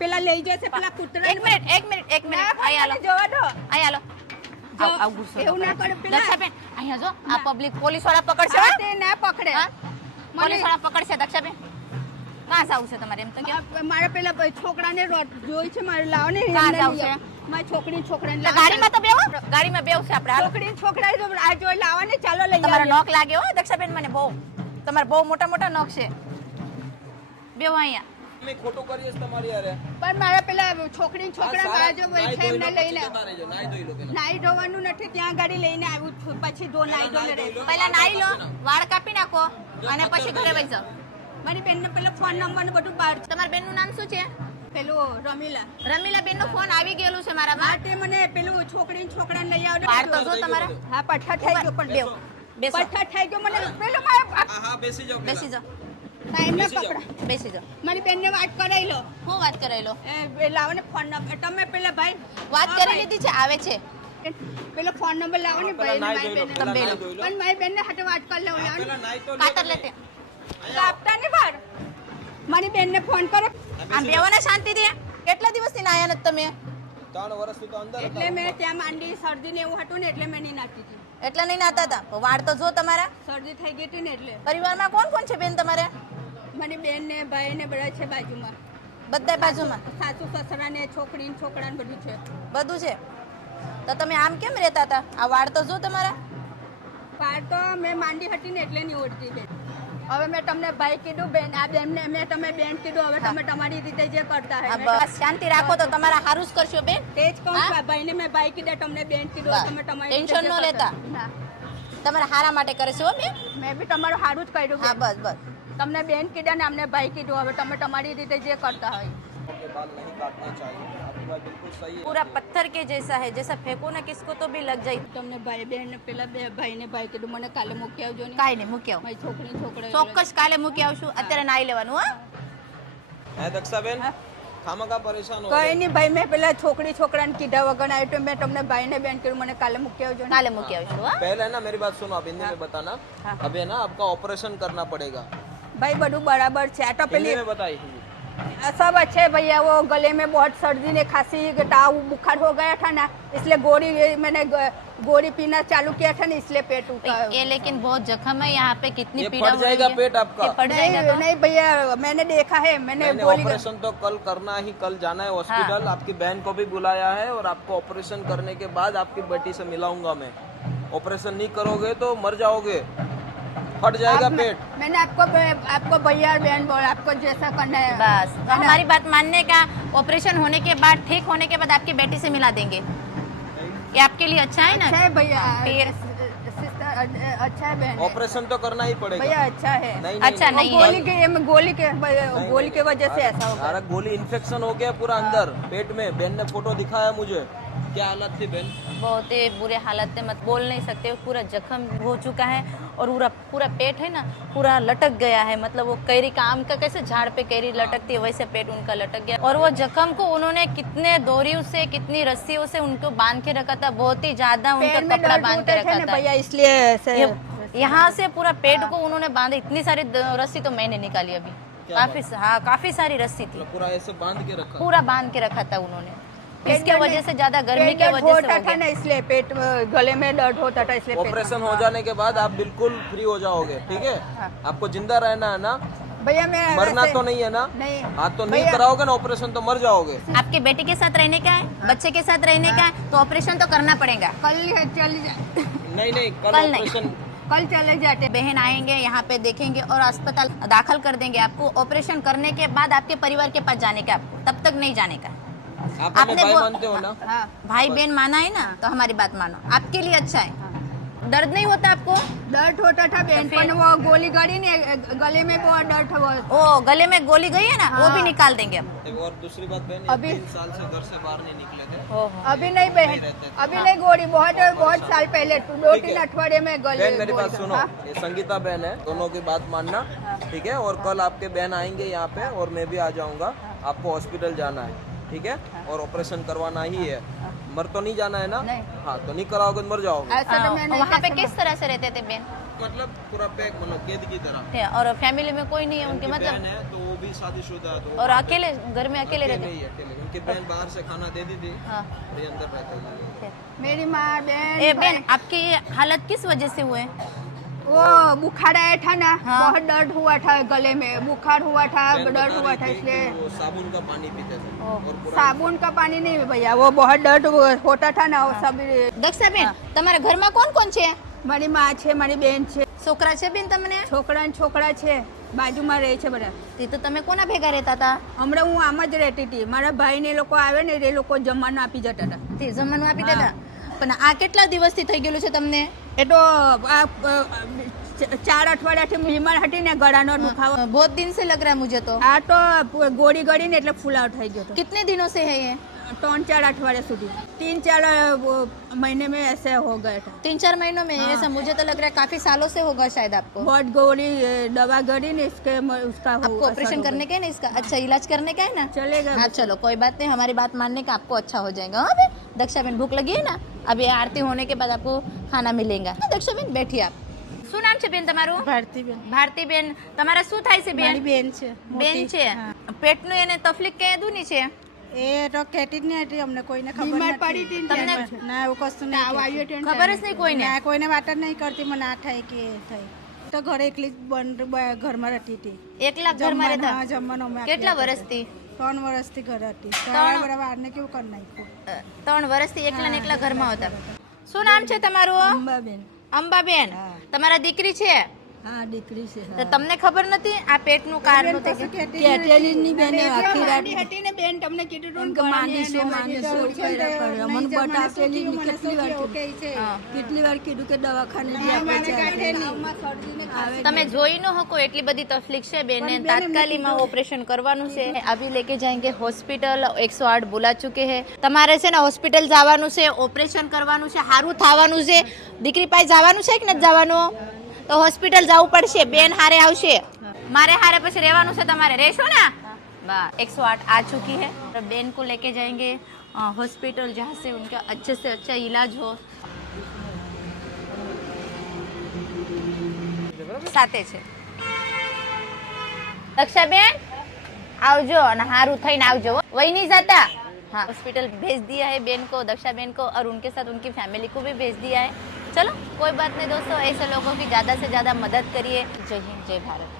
પેલા લઈ જશે પેલા કૂતરા. એક મિનિટ અહીં હાલો જોવા દો. અહીં હાલો આવ ગુસ્સો એવું ના કરે પેલા. દક્ષાબેન અહીંયા જો આ પબ્લિક પોલીસ વાળા પકડશે હા, તે ના પકડે. પોલીસ વાળા પકડશે દક્ષાબેન કાં જાવું છે તમારે એમ તો કે મારે પેલા છોકરાને જોઈ છે મારે લાવો ને કાં એમને જાવું લઈ છે? આવો. મારી છોકરાને તો ગાડીમાં તો બેહો ગાડીમાં બેહો છે આપણે હાલો છોકરા જો આ જોઈ લાવો ને ચાલો લઈ તમારો આવીએ. નોક લાગે હો દક્ષાબેન મને બહુ તમારે બહુ મોટા મોટા નોક છે બેહો અહીંયા મેં ખોટું કરીએ છે તમારી યારે પણ મારા પેલા છોકરા બાજુ નાઈ છે એમને ધોઈ લઈને લો, જતા રહેજો, નાઈ ધોઈ લો પહેલા. નાઈ ધોવાનું નથી ત્યાં ગાડી લઈને આવ્યું છું. પછી નાઈ ધોઈને રહેશે. પહેલા નાઈ લો વાળ કાપી નાખો અને પછી ઘરે વઈ જાઓ મારી બેનને પેલા ફોન નંબર ને બધું બહાર છે. તમારા બેનનું નામ શું છે પેલું રમીલા રમીલા બેનનો ફોન આવી ગયેલું છે મારામાં માટે મને પેલું છોકરાને લઈ આવજો. વાળ તો જો તમારા હા પઠ્ઠા થઈ ગયો પણ બેહો બેસો પઠ્ઠા થઈ ગયો મને પેલું મારા હા હા બેસી જાઓ પહેલા. બેસી જાઓ ટાઈમ ના બેસી જાઓ. પકડા. બેસી જાઓ મારી બેનને વાત કરાવી લો. હું વાત કરાઈ લો લાવો ને ફોન નંબર તમે પેલા ભાઈ વાત હા, કરી ભાઈ. લીધી છે આવે છે પેલો ફોન નંબર લાવો ને ભાઈ નાઈ મારી ધોઈ લો, બેનને. પહેલા તમે નાઈ ધોઈ લો. પણ મારી બેનને હાથે વાત કરી લેવું લાવો પહેલા ને. નાઈ તો લો. કાતર લેતે કાપતા ને બાર મારી બેનને ફોન કરો. આમ બેહો ને શાંતિથી કેટલા દિવસથી ના આયા નથી તમે 3 વર્ષથી તો અંદર એટલે મેં ત્યાં માંડી શરદી ને એવું હતું ને એટલે મેં નહીં નાખી હતી. એટલે નહીં નાતા હતા વાળ તો જો તમારા શરદી થઈ ગઈ હતી ને એટલે પરિવારમાં કોણ કોણ છે બેન તમારે મારી બેન ને ભાઈ ને બધા છે બાજુમાં. બધા બાજુમાં સાસુ સસરા ને છોકરી ને છોકરા ને બધું છે. બધું છે તો તમે આમ કેમ રહેતા હતા આ વાળ તો જો તમારા પાર તો મેં માંડી હતી ને એટલે નહીં ઓળખી બેન. હવે મેં તમને ભાઈ કીધું બેન આ બેનને મેં તમે બેન કીધું હવે તમે તમારી રીતે જે કરતા હા, હોય બસ શાંતિ રાખો તો તમારા હારું જ કરશો બેન તે જ કહું હા? છું, આ ભાઈને મેં ભાઈ કીધા તમને બેન કીધું બસ. તમે તમારી રીતે ટેન્શન જે ન કરતા. લેતા. ના તમારા હારા માટે કરે છે હો બેન મેં બી તમારું સારું જ કર્યું હા બેન. બસ બસ તમને બેન કીધા ને અમને ભાઈ કીધું હવે તમે તમારી રીતે જે કરતા હોય. के बाल नहीं काटने चाहिए आपकी बात बिल्कुल सही है पूरा पत्थर के जैसा है जैसा फेंको ना किसको तो भी लग जाए તમને ભાઈ બેન ને પેલા બે ભાઈને ભાઈ કીધું મને કાલે મૂકી આવજો ને કાંઈ નહીં મૂકી આવો મારી છોકરી છોકરા ચોક્કસ કાલે મૂકી આવશું અત્યારે નાઈ લેવાનું હા है दक्षाबेन हाँ? खामखा परेशान हो કઈ નહીં ભાઈ મેં પેલા છોકરાને કીધા વગર આવ્યું તો મેં તમને ભાઈને બેન કીધું મને કાલે મૂકી આવજો ને. કાલે મૂકી આવશું હા पहले है ना मेरी बात सुनो आप हिंदी में बताना हाँ। अभी है ना आपका ऑपरेशन करना पड़ेगा भाई બધું બરાબર છે આ તો हिंदी પેલી में बताइए हिंदी सब अच्छे भैया वो गले में बहुत सर्दी ने खांसी ताव बुखार हो गया था ना इसलिए मैंने गोली पीना चालू किया था ना इसलिए पेट उठा ये लेकिन बहुत जख्म है यहाँ पे कितनी ये पीड़ा फट हो रही जाएगा है पेट आपका ये फट जाएगा नहीं तो नहीं भैया मैंने देखा है मैंने मैंने गोली ऑपरेशन तो कल करना ही कल जाना है हॉस्पिटल हाँ। आपकी बहन को भी बुलाया है और आपको ऑपरेशन करने के बाद आपकी बेटी से मिलाऊंगा मैं ऑपरेशन नहीं करोगे तो मर जाओगे फट जाएगा पेट मैंने आपको भैया बहन बोला आपको जैसा करना है बस तो हमारी बात मानने का ऑपरेशन होने के बाद ठीक होने के बाद आपकी बेटी से मिला देंगे ये आपके लिए अच्छा है अच्छा ना है भैया फिर- सिस्टर अच्छा है बहन ऑपरेशन तो करना ही पड़ेगा भैया अच्छा है नहीं अच्छा वो नहीं है गोली के वजह से ऐसा हो गया अरे गोली इन्फेक्शन हो गया पूरा अंदर पेट में बहन ने फोटो दिखाया मुझे क्या हालत थी बहन बहुत ही बुरे हालत में मत बोल नहीं सकते पूरा जख्म हो चुका है और पूरा पूरा पेट है ना पूरा लटक गया है मतलब वो कैरी का आम का कैसे झाड़ पे कैरी लटकती है वैसे पेट उनका लटक गया और वो जख्म को उन्होंने कितने डोरियों से कितनी रस्सियों से उनको बांध के रखा था बहुत ही ज्यादा उनका पैर में कपड़ा दर्द बांध होते के थे रखा ना था भैया इसलिए ऐसे यहाँ से पूरा पेट को उन्होंने बांधा इतनी सारी रस्सी तो मैंने निकाली अभी क्या काफी सारी रस्सी थी पूरा ऐसे बांध के रखा पूरा बांध के रखा था उन्होंने पेट इसके में वजह से ज्यादा गर्मी पेट के दर्द वजह से होता हो था गया ना इसलिए पेट गले में दर्द होता था इसलिए पेट में। ऑपरेशन हो जाने के बाद आप बिल्कुल फ्री हो जाओगे ठीक है हाँ। आपको जिंदा रहना है ना भैया मैं मरना वैसे- तो नहीं है ना नहीं हाँ तो नहीं भैया- कराओगे ना ऑपरेशन तो मर जाओगे आपके बेटे के साथ रहने का है बच्चे के साथ रहने का है तो ऑपरेशन तो करना पड़ेगा कल चल नहीं नहीं कल कल नहीं। ऑपरेशन कल चले जाते बहन आएंगे यहाँ पे देखेंगे और अस्पताल दाखिल कर देंगे आपको ऑपरेशन करने के बाद आपके परिवार के पास जाने का तब तक नहीं जाने का आप हमें आपने भाई वो- मानते हो ना हाँ भाई बहन माना है ना तो हमारी बात मानो आपके लिए अच्छा है दर्द नहीं होता आपको दर्द होता था बहन फिर- पर वो गोली गड़ी ने गले में बहुत दर्द था वो ओ गले में गोली गई है ना वो हाँ। भी निकाल देंगे हम एक और दूसरी बात बहन अभी- 3 साल से घर से बाहर नहीं निकले थे अभी नहीं बहन रहते थे। अभी नहीं गोली बहुत साल पहले 2-3 ठीक है। अठवाडिये में गले बहन मेरी बात गोली- सुनो हाँ? ये संगीता बहन है दोनों की बात मानना ठीक है और कल आपके बहन आएंगे यहाँ पे और मैं भी आ जाऊंगा आपको हॉस्पिटल जाना है ठीक है और ऑपरेशन करवाना ही है मर तो नहीं जाना है ना नहीं। हाँ तो नहीं कराओगे तो मर जाओगे ऐसा तो मैं नहीं वहाँ पे कर किस तरह से रहते थे बहन मतलब पूरा पैक, मतलब कैद की तरह। है और फैमिली में कोई नहीं है उनके, उनकी मतलब बहन है तो वो भी शादीशुदा है, तो और अकेले घर में अकेले रहते ही है, अकेले। उनकी बहन बाहर से खाना दे दी थी हाँ और ये अंदर रहता है। मेरी माँ बहन ए बहन, आपकी ये हालत किस वजह से हुए? वो बुखार आया था ना, हाँ। बहुत दर्द हुआ था गले में, बुखार हुआ था, बहन बता दर्द हुआ रही था, थी इसलिए कि वो साबुन का पानी पीते थे ओह। और पूरा साबुन का पानी नहीं भैया, वो बहुत दर्द होता था ना, वो सब દક્ષાબેન, તમારા ઘરમાં કોણ કોણ છે? મારી માં છે, મારી બેન છે, છોકરા છે બેન તમને? છોકરા ને છોકરા છે, બાજુમાં રહે છે બધા. તે તો તમે કોના ભેગા રહેતા હતા? હમણાં હું આમ જ રહેતી હતી, મારા ભાઈ ને એ લોકો આવે ને એ લોકો જમવાનું આપી જતા હતા. તે જમવાનું આપી હા. દેતા. પણ આ કેટલા દિવસથી થઈ ગયેલું છે તમને? એ તો આ 4 અઠવાડિયાથી બીમાર હતી ને, ગળાનો દુખાવો. बहुत दिन से लग रहा है मुझे तो. આ તો ગોળી ગળી ને એટલે ફૂલાવ થઈ ગયો હતો. कितने दिनों से है ये? 3-4 अठवाडिया સુધી, 3-4 महीने में ऐसे हो गए था. 3-4 महीनों में ऐसा मुझे तो लग रहा है काफी सालों से होगा शायद आपको. बहुत गोली दवा गड़ी ने इसके उसका आपको ऑपरेशन करने का है ना इसका? अच्छा इलाज करने का है ना? चलेगा. हाँ चलो कोई बात नहीं, हमारी बात मानने का आपको अच्छा हो जाएगा. हाँ बहन, दक्षा बहन भूख लगी है ना? अभी आरती होने के बाद आपको खाना मिलेगा. दक्षा बहन बैठिए आप. શું નામ છે બેન તમારું? ભારતીબેન. ભારતીબેન, તમારા શું થાય છે મારી બેન? બેન છે બેન મોટી. છે. હા. પેટનું એને તકલીફ કે દુની છે? એ તો કહેતી જ નહીં હતી અમને, કોઈને ખબર બીમાર નથી. પડી હતી ને તમને ત્યારે. ના એવું કશું તાવ નહીં આવ્યો કહેતી. હતો ને ખબર જ નહીં કોઈને? ના કોઈને વાત જ નહીં કરતી, મને આ થાય કે એ થાય. તો ઘરે એકલી જ ઘરમાં રહેતી હતી. એકલા ઘરમાં હા, રહેતા? જમવાનું અમે કેટલા આપ્યા વર્ષથી? હતા. 3 વર્ષથી ઘરે હતી. ત્રણ? બરાબર વારને કેવું કરી નાખ્યું. 3 વર્ષથી એકલા ને એકલા ઘરમાં હતા. શું નામ છે તમારું? અંબાબેન. અંબાબેન, હા. તમારા દીકરી છે? હા, દીકરી છે. તો તમને ખબર નથી આ પેટનું કારણ કશું હતું? કહેતી જ કેટેલી ની બેન આખી રાત નથી. હતી ને બેન, તમને કીધું હતું કે ને માનીશ, માનીશ જવું છે ને કર્યા નહીં મને જમવાનું બતાવેલી શું ને થયું, કેટલી વાર મને શું કીધું. કહે છે. હા. કેટલી વાર કીધું કે દવાખાને જે આપણે મને કાઢેલી. આવે તમે જોઈ ન શકો એટલી બધી તકલીફ છે બેન ને. તાત્કાલિકમાં ઓપરેશન કરવાનું છે. અભી લેકે જાएंगे હોસ્પિટલ. 108 બોલા ચુકે હે. તમારે છે ને હોસ્પિટલ જવાનું છે, ઓપરેશન કરવાનું છે, સારું થવાનું છે. દીકરી પાસે જવાનું છે કે નથી જવાનું? તો હોસ્પિટલ જવું પડશે. બેન હારે આવશે, મારે હારે પછી રહેવાનું છે. તમારે રહેશો ને? वाह, 108 आ चुकी है. तो बेन को लेके जाएंगे हॉस्पिटल जहाँ से उनका अच्छे से अच्छा इलाज हो. સાથે છે દક્ષાબેન, આવજો અને હારું થઈને આવજો. वही नहीं जाता. हाँ, हॉस्पिटल भेज दिया है बेन को, दक्षा बेन को, और उनके साथ उनकी फैमिली को भी भेज दिया है. चलो कोई बात नहीं दोस्तों, ऐसे लोगों की ज़्यादा से ज़्यादा मदद करिए. जय हिंद, जय भारत.